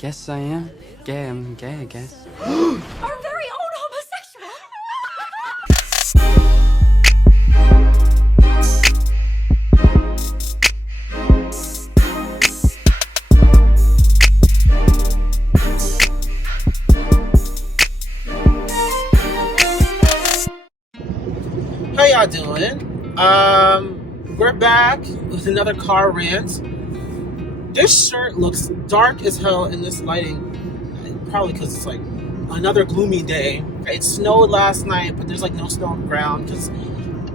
guess I am. Gay, I'm gay, I guess. Our very own homosexual. How y'all doing? We're back with another car rant. This shirt looks dark as hell in this lighting. Probably because it's like another gloomy day. It snowed last night, but there's like no snow on the ground because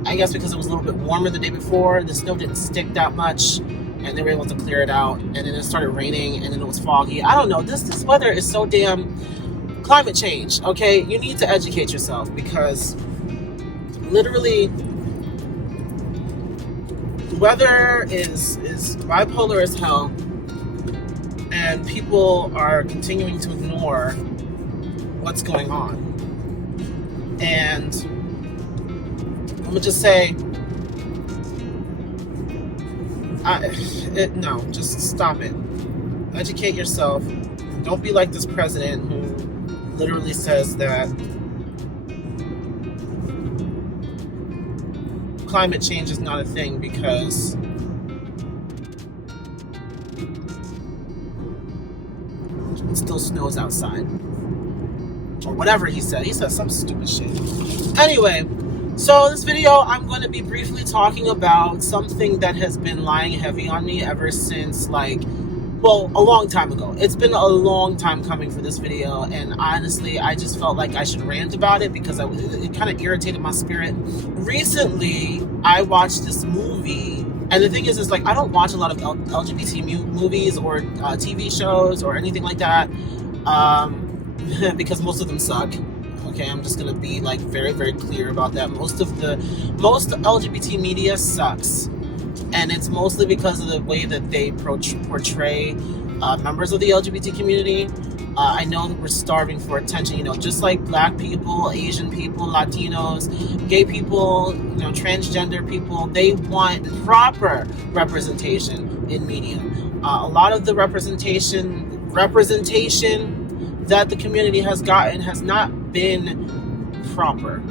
I guess because it was a little bit warmer the day before. The snow didn't stick that much, and they were able to clear it out. And then it started raining, and then it was foggy. I don't know. This weather is so damn climate change. Okay, you need to educate yourself because literally the weather is bipolar as hell, and people are continuing to ignore what's going on. And I'm gonna just say, no, just stop it. Educate yourself. Don't be like this president who literally says that climate change is not a thing because it still snows outside. Or whatever he said. He said some stupid shit. Anyway, so this video I'm going to be briefly talking about something that has been lying heavy on me ever since a long time ago. It's been a long time coming for this video, and honestly I just felt like I should rant about it because it kind of irritated my spirit. Recently I watched this movie, and the thing is like I don't watch a lot of LGBT movies or TV shows or anything like that because most of them suck. Okay, I'm just gonna be like very, very clear about that. Most LGBT media sucks, and it's mostly because of the way that they portray members of the LGBT community. I know that we're starving for attention, just like black people, Asian people, Latinos, gay people, transgender people. They want proper representation in media. A lot of the representation that the community has gotten has not been proper.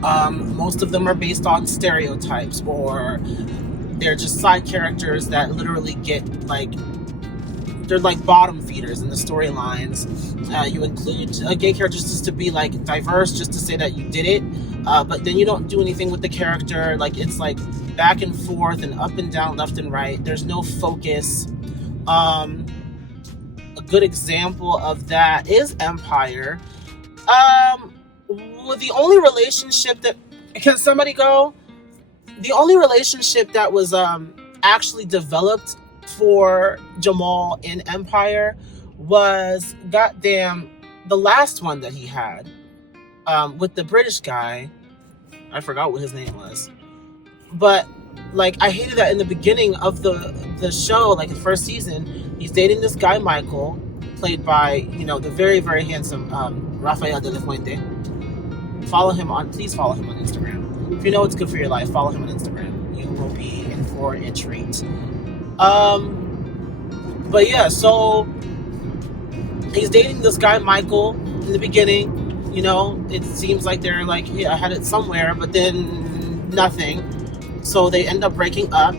Most of them are based on stereotypes, or they're just side characters that literally get they're like bottom feeders in the storylines. You include gay characters just to be like diverse, just to say that you did it, but then you don't do anything with the character. Like it's like back and forth and up and down, left and right. There's no focus. A good example of that is Empire. The only relationship that was actually developed for Jamal in Empire was goddamn the last one that he had with the British guy. I forgot what his name was, but I hated that in the beginning of the show, the first season, he's dating this guy Michael, played by the very, very handsome Rafael de la Fuente. Please follow him on Instagram. If you know what's good for your life, follow him on Instagram. You will be in for a treat. But yeah, so he's dating this guy Michael in the beginning. It seems like they're headed somewhere, but then nothing. So they end up breaking up.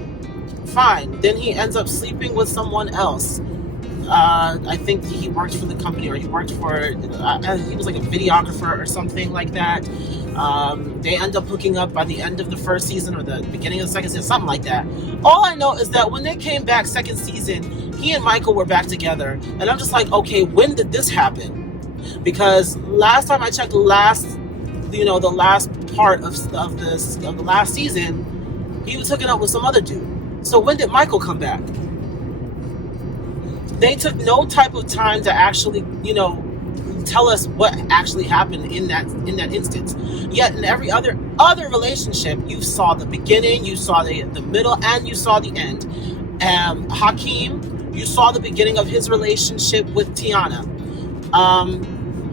Fine. Then he ends up sleeping with someone else. I think he worked for the company, or he worked for, he was like a videographer or something like that. They end up hooking up by the end of the first season or the beginning of the second season, something like that. All I know is that when they came back second season, he and Michael were back together. And I'm just like, okay, when did this happen? Because last time I checked, the last part of the last season, he was hooking up with some other dude. So when did Michael come back? They took no type of time to actually, tell us what actually happened in that instance. Yet in every other relationship, you saw the beginning, you saw the middle, and you saw the end. Hakeem, you saw the beginning of his relationship with Tiana.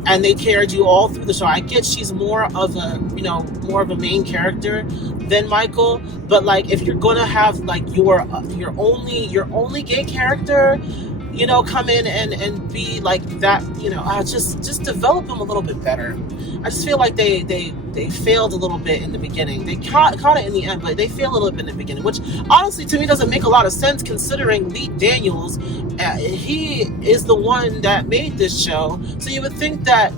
And they carried you all through the show. I get she's more of a main character than Michael, but if you're gonna have your only gay character, come in and be like that, just develop them a little bit better. I just feel like they failed a little bit in the beginning. They caught it in the end, but they failed a little bit in the beginning, which honestly to me doesn't make a lot of sense considering Lee Daniels, he is the one that made this show. So you would think that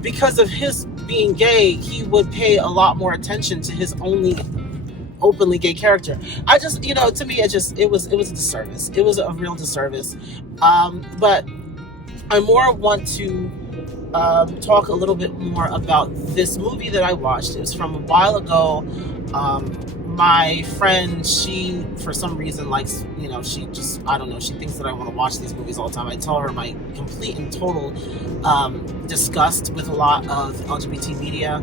because of his being gay, he would pay a lot more attention to his only openly gay character. I just, to me, it was a disservice. It was a real disservice. But I more want to talk a little bit more about this movie that I watched. It was from a while ago. My friend, she, for some reason, likes, she just, I don't know, she thinks that I want to watch these movies all the time. I tell her my complete and total disgust with a lot of LGBT media.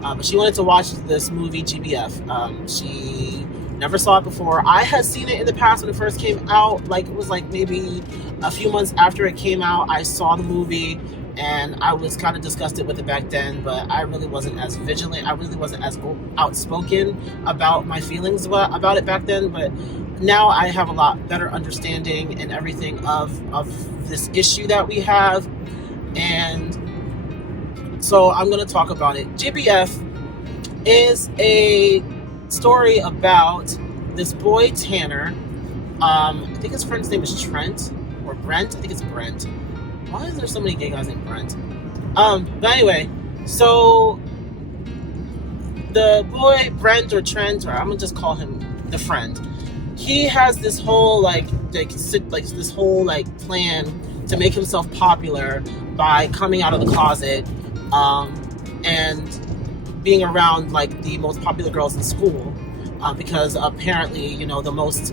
But she wanted to watch this movie, GBF. She never saw it before. I had seen it in the past when it first came out. It was maybe a few months after it came out, I saw the movie. And I was kind of disgusted with it back then, but I really wasn't as vigilant. I really wasn't as outspoken about my feelings about it back then. But now I have a lot better understanding and everything of this issue that we have. And so I'm going to talk about it. GBF is a story about this boy, Tanner. I think his friend's name is Trent or Brent. I think it's Brent. Why is there so many gay guys named Brent? But anyway, so the boy Brent or Trent, or I'm gonna just call him the friend. He has this whole this whole plan to make himself popular by coming out of the closet, and being around the most popular girls in school, because apparently the most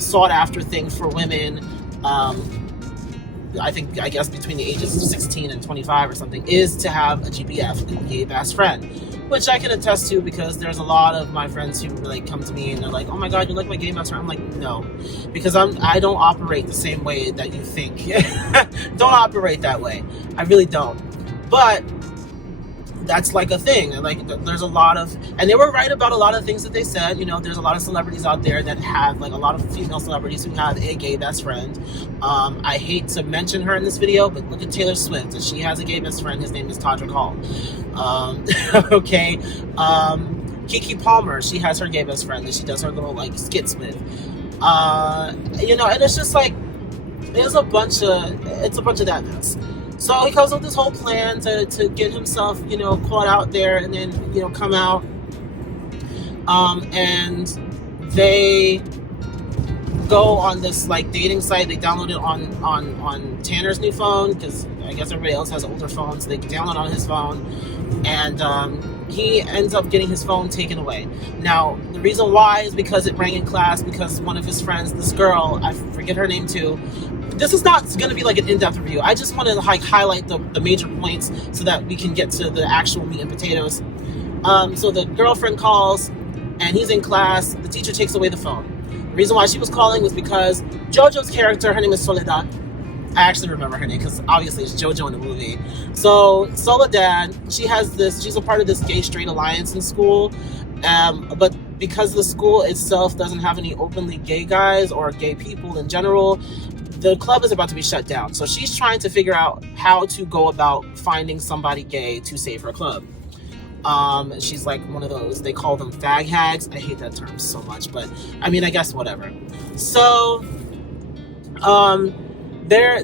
sought after thing for women. I guess between the ages of 16 and 25 or something, is to have a GBF, a gay best friend, which I can attest to because there's a lot of my friends who come to me and they're like, oh my god, you like my gay best friend? I'm like, no, because I don't operate the same way that you think. Don't operate that way. I really don't. But that's a thing. There's a lot of, and they were right about a lot of things that they said. There's a lot of celebrities out there that have a lot of female celebrities who have a gay best friend. I hate to mention her in this video, but look at Taylor Swift, and she has a gay best friend. His name is Todrick Hall. Okay. Keke Palmer, she has her gay best friend that she does her little skits with. And it's just it's a bunch of that mess. So he comes up with this whole plan to get himself, caught out there and then, come out. And they go on this dating site. They download it on Tanner's new phone because I guess everybody else has older phones. So they download on his phone, and he ends up getting his phone taken away. Now, the reason why is because it rang in class because one of his friends, this girl, I forget her name too. This is not going to be an in-depth review. I just want to highlight the major points so that we can get to the actual meat and potatoes. So the girlfriend calls, and he's in class. The teacher takes away the phone. The reason why she was calling was because JoJo's character, her name is Soledad. I actually remember her name because obviously it's JoJo in the movie. So Soledad, she's a part of this gay straight alliance in school. But because the school itself doesn't have any openly gay guys or gay people in general, the club is about to be shut down. So she's trying to figure out how to go about finding somebody gay to save her club. She's one of those, they call them fag hags. I hate that term so much, but I guess whatever. So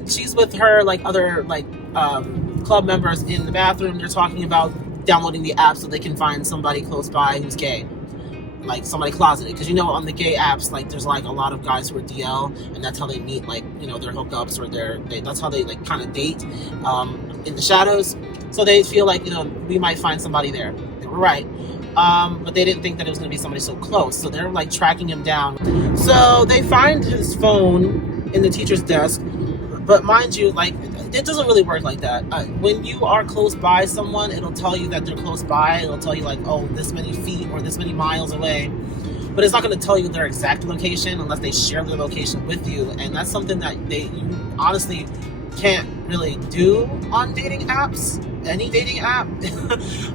she's with her other club members in the bathroom. They're talking about downloading the app so they can find somebody close by who's gay, somebody closeted, because on the gay apps there's a lot of guys who are DL, and that's how they meet their hookups, or that's how they kind of date in the shadows. So they feel we might find somebody there. They were right, but they didn't think that it was going to be somebody so close, so they're tracking him down. So they find his phone in the teacher's desk, but mind you, it doesn't really work like that. When you are close by someone, it'll tell you that they're close by. It'll tell you oh, this many feet or this many miles away. But it's not going to tell you their exact location unless they share their location with you. And that's something that you honestly can't really do on dating apps, any dating app.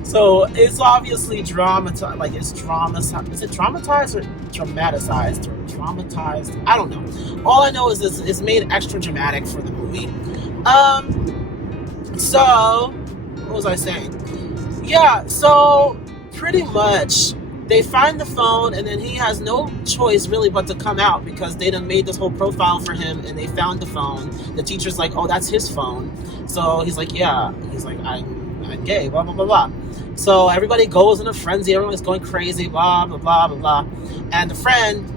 So it's obviously dramatized, like it's dramatized. Is it dramatized or dramatized or dramatized? I don't know. All I know is it's made extra dramatic for the movie. So what was I saying? Yeah, so pretty much they find the phone, and then he has no choice really but to come out because they done made this whole profile for him, and they found the phone. The teacher's like, oh, that's his phone. So he's like, yeah. He's like, I'm gay, blah, blah, blah, blah. So everybody goes in a frenzy. Everyone's going crazy, blah, blah, blah, blah, blah. And the friend,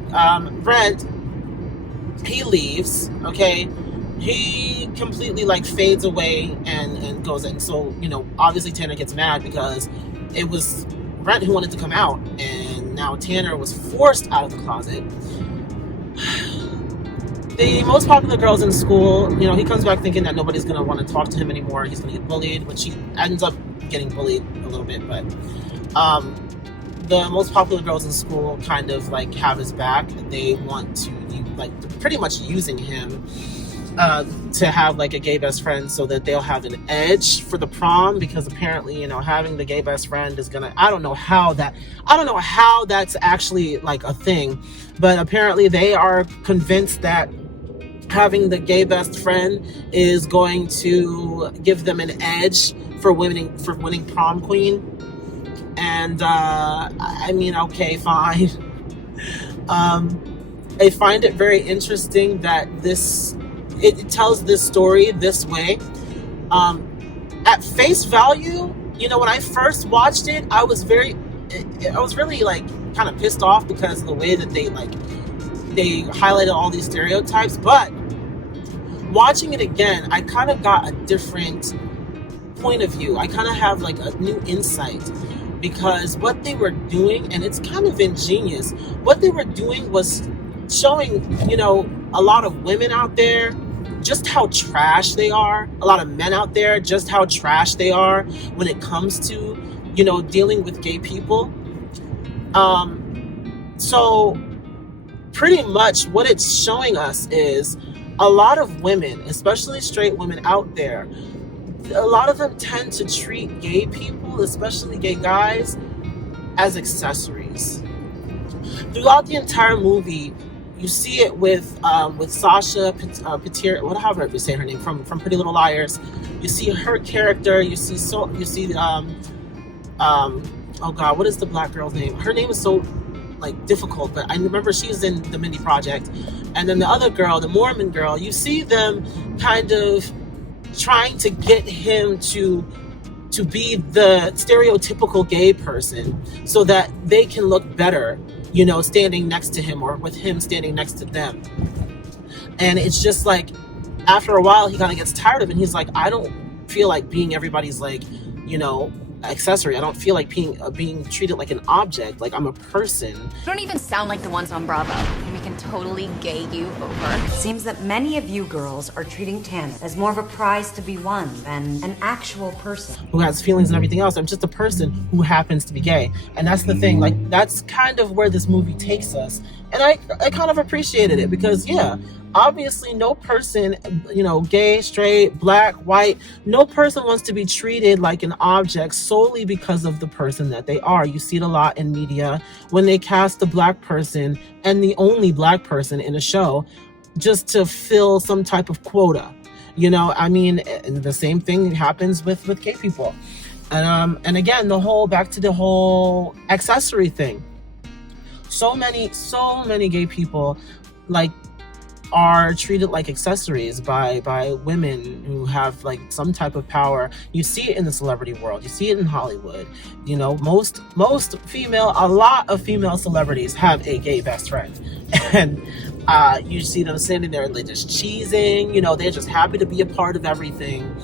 Brent, he leaves, okay? He completely like fades away and goes in. So, you know, obviously Tanner gets mad because it was Brent who wanted to come out, and now Tanner was forced out of the closet. The most popular girls in school, you know, he comes back thinking that nobody's going to want to talk to him anymore. He's going to get bullied, which he ends up getting bullied a little bit. But the most popular girls in school kind of like have his back. They want to, like, pretty much using him to have like a gay best friend so that they'll have an edge for the prom, because apparently, you know, having the gay best friend is gonna, I don't know how that's actually like a thing, but apparently they are convinced that having the gay best friend is going to give them an edge for winning prom queen. And I mean, okay, fine. I find it very interesting that it tells this story this way. At face value, you know, when I first watched it, I was really like kind of pissed off because of the way that they highlighted all these stereotypes. But watching it again, I kind of got a different point of view. I kind of have like a new insight, because what they were doing, and it's kind of ingenious, what they were doing was showing, you know, a lot of women out there just how trash they are, a lot of men out there just how trash they are when it comes to, you know, dealing with gay people. So pretty much what it's showing us is a lot of women, especially straight women out there, a lot of them tend to treat gay people, especially gay guys, as accessories. Throughout the entire movie, you see it with Sasha Petir, whatever you say her name, from Pretty Little Liars. You see her character. You see oh God, what is the black girl's name? Her name is so like difficult, but I remember she's in the Mindy Project. And then the other girl, the Mormon girl, you see them kind of trying to get him to be the stereotypical gay person so that they can look better, you know, standing next to him, or with him standing next to them. And it's just like, after a while, he kind of gets tired of it. And he's like, I don't feel like being everybody's, like, you know, accessory. I don't feel like being treated like an object. Like, I'm a person. You don't even sound like the ones on Bravo. We can totally gay you over. It seems that many of you girls are treating Tanner as more of a prize to be won than an actual person who has feelings and everything else. I'm just a person who happens to be gay. And that's the thing. Like, that's kind of where this movie takes us. And I kind of appreciated it, because, yeah, obviously no person, you know, gay, straight, black, white, no person wants to be treated like an object solely because of the person that they are. You see it a lot in media when they cast a black person, and the only black person in a show, just to fill some type of quota. You know, I mean, and the same thing happens with gay people. And again, back to the whole accessory thing. So many gay people, like, are treated like accessories by women who have like some type of power. You see it in the celebrity world. You see it in Hollywood. You know, a lot of female celebrities have a gay best friend. And you see them standing there and they're just cheesing, you know, they're just happy to be a part of everything.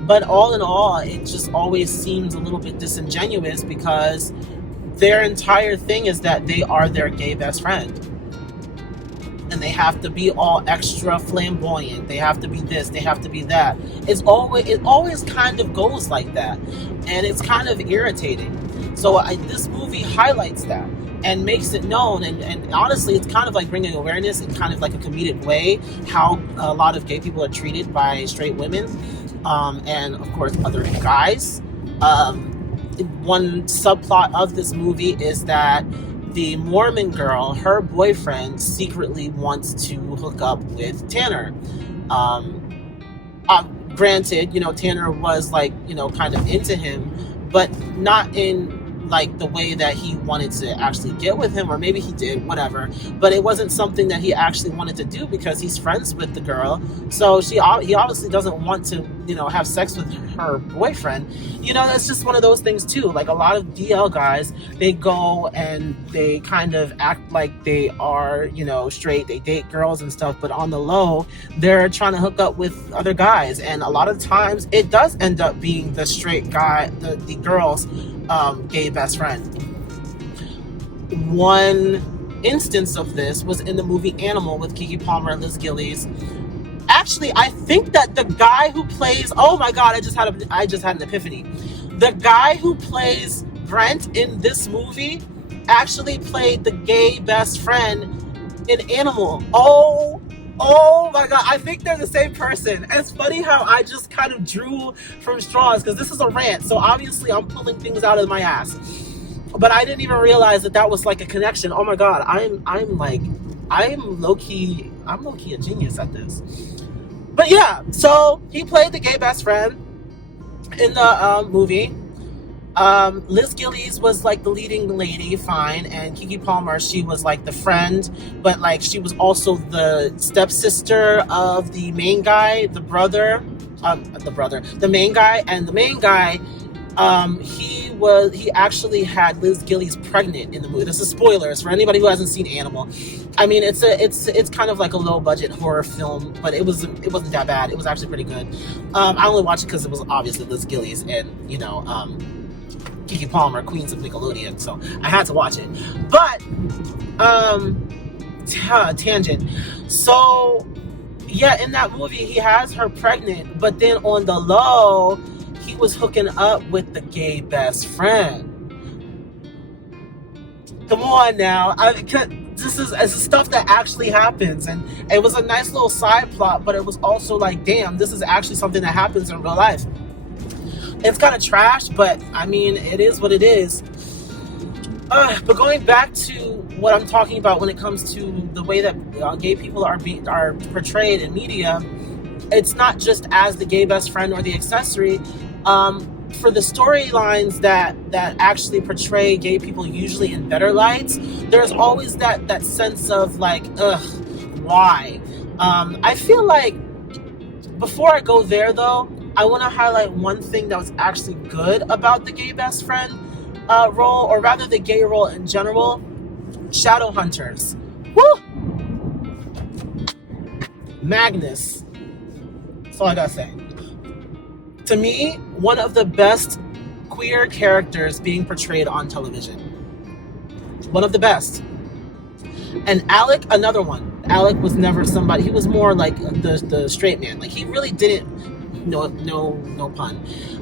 But all in all, it just always seems a little bit disingenuous, because their entire thing is that they are their gay best friend. And they have to be all extra flamboyant. They have to be this, they have to be that. It always kind of goes like that, and it's kind of irritating. So this movie highlights that and makes it known, and honestly, it's kind of like bringing awareness in kind of like a comedic way how a lot of gay people are treated by straight women, and of course other guys. One subplot of this movie is that the Mormon girl, her boyfriend, secretly wants to hook up with Tanner. Granted, Tanner was like, kind of into him, but not in like the way that he wanted to actually get with him, or maybe he did, whatever. But it wasn't something that he actually wanted to do because he's friends with the girl. So he obviously doesn't want to, have sex with her boyfriend. That's just one of those things too. Like a lot of DL guys, they go and they kind of act like they are, straight. They date girls and stuff, but on the low, they're trying to hook up with other guys. And a lot of times it does end up being the straight guy, the girl's gay best friend. One instance of this was in the movie Animal with Keke Palmer and Liz Gillies. Actually, I think that the guy who plays, oh my god, I just had an epiphany. The guy who plays Brent in this movie actually played the gay best friend in Animal. Oh my god, I think they're the same person. It's funny how I just kind of drew from straws, because this is a rant, so obviously I'm pulling things out of my ass. But I didn't even realize that was like a connection. Oh my god, I'm low-key a genius at this. But yeah, so he played the gay best friend in the movie. Liz Gillies was like the leading lady, fine, and Keke Palmer, she was like the friend, but like she was also the stepsister of the main guy, the main guy, and the main guy, he actually had Liz Gillies pregnant in the movie. This is spoilers for anybody who hasn't seen Animal. I mean, it's kind of like a low budget horror film, but it wasn't that bad. It was actually pretty good. I only watched it because it was obviously Liz Gillies and Keke Palmer, Queens of Nickelodeon, so I had to watch it. But tangent. So yeah, in that movie he has her pregnant, but then on the low he was hooking up with the gay best friend. Come on now, this is stuff that actually happens, and it was a nice little side plot, but it was also like, damn, this is actually something that happens in real life. It's kind of trash, but I mean, it is what it is. But going back to what I'm talking about when it comes to the way that gay people are portrayed in media, it's not just as the gay best friend or the accessory. For the storylines that actually portray gay people usually in better lights, there's always that sense of like, ugh, why? I feel like, before I go there though, I want to highlight one thing that was actually good about the gay best friend role, or rather the gay role in general. Shadowhunters. Woo! Magnus. That's all I gotta say. To me, one of the best queer characters being portrayed on television. One of the best. And Alec, another one. Alec was never somebody, he was more like the straight man. Like, he really didn't, no pun.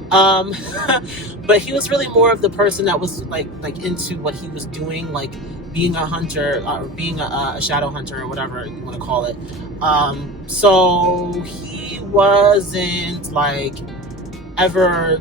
But he was really more of the person that was like into what he was doing, like being a hunter, or being a shadow hunter, or whatever you want to call it. So he wasn't like ever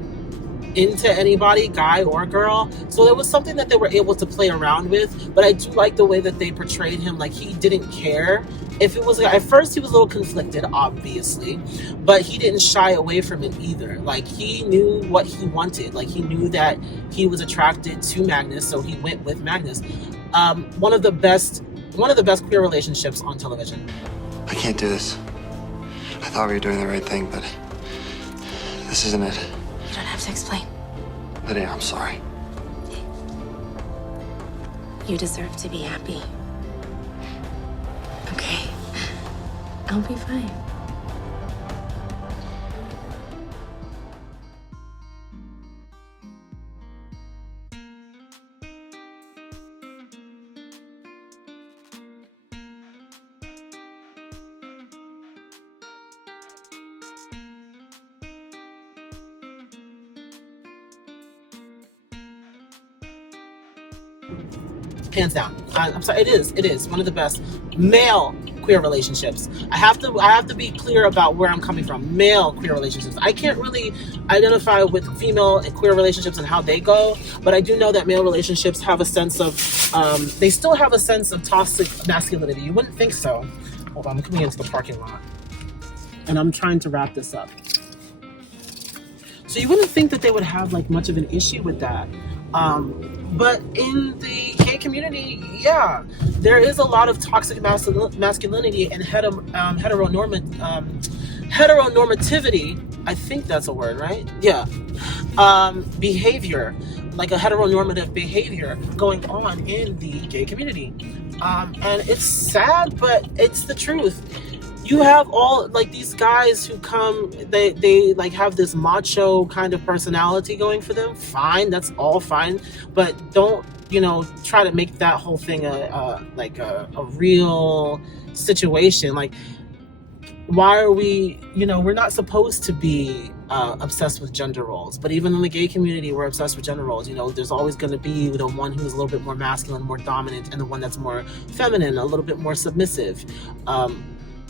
into anybody, guy or girl. So it was something that they were able to play around with. But I do like the way that they portrayed him. Like, he didn't care. If it was, at first he was a little conflicted, obviously, but he didn't shy away from it either. Like, he knew what he wanted. Like, he knew that he was attracted to Magnus, so he went with Magnus. One of the best queer relationships on television. I can't do this. I thought we were doing the right thing, but this isn't it. You don't have to explain. Lydia, I'm sorry. You deserve to be happy. Okay. I'll be fine. Hands down. I'm sorry, it is one of the best male queer relationships. I have to be clear about where I'm coming from. Male queer relationships. I can't really identify with female and queer relationships and how they go, but I do know that male relationships have a sense of they still have a sense of toxic masculinity. You wouldn't think so. Hold on, I'm coming into the parking lot and I'm trying to wrap this up. So you wouldn't think that they would have like much of an issue with that. But in the gay community, yeah, there is a lot of toxic masculinity and heteronormativity. I think that's a word, right? Yeah. Behavior, like a heteronormative behavior going on in the gay community. And it's sad, but it's the truth. You have all like these guys who come, they like have this macho kind of personality going for them. Fine, that's all fine, but don't, you know, try to make that whole thing a real situation. Like, why are we, you know, we're not supposed to be obsessed with gender roles, but even in the gay community, we're obsessed with gender roles. You know, there's always going to be the one who's a little bit more masculine, more dominant, and the one that's more feminine, a little bit more submissive.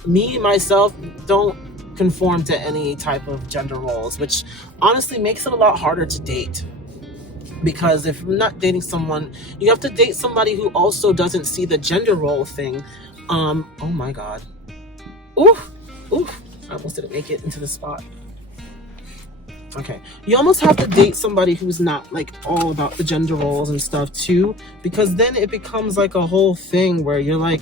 Me, myself, don't conform to any type of gender roles, which honestly makes it a lot harder to date. Because if you're not dating someone, you have to date somebody who also doesn't see the gender role thing. Oh my God. Oof. I almost didn't make it into the spot. Okay. You almost have to date somebody who's not like all about the gender roles and stuff too, because then it becomes like a whole thing where you're like,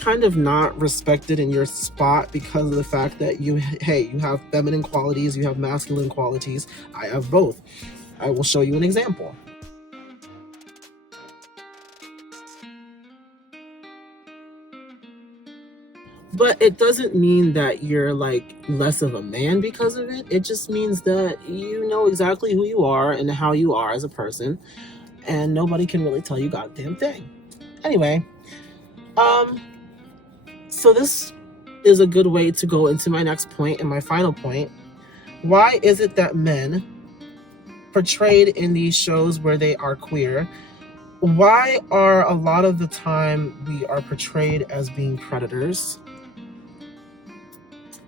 kind of not respected in your spot because of the fact that you have feminine qualities, you have masculine qualities. I have both. I will show you an example. But it doesn't mean that you're like less of a man because of it. It just means that you know exactly who you are and how you are as a person, and nobody can really tell you goddamn thing. Anyway, so this is a good way to go into my next point and my final point. Why is it that men portrayed in these shows where they are queer, why are a lot of the time we are portrayed as being predators?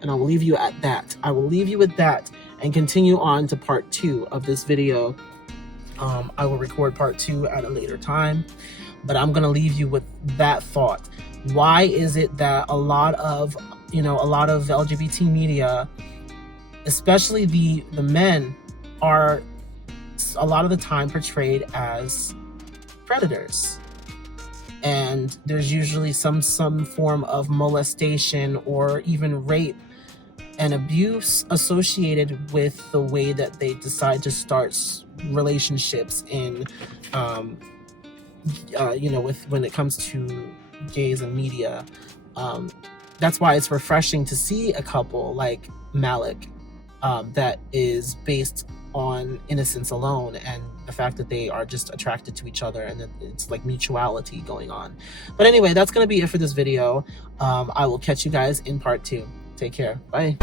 And I will leave you at that. I will leave you with that and continue on to part 2 of this video. I will record part 2 at a later time, but I'm going to leave you with that thought. Why is it that a lot of LGBT media, especially the men, are a lot of the time portrayed as predators? And there's usually some form of molestation or even rape and abuse associated with the way that they decide to start relationships in, when it comes to gays and media. That's why it's refreshing to see a couple like Malik that is based on innocence alone and the fact that they are just attracted to each other and that it's like mutuality going on. But anyway, that's going to be it for this video. I will catch you guys in part 2. Take care. Bye.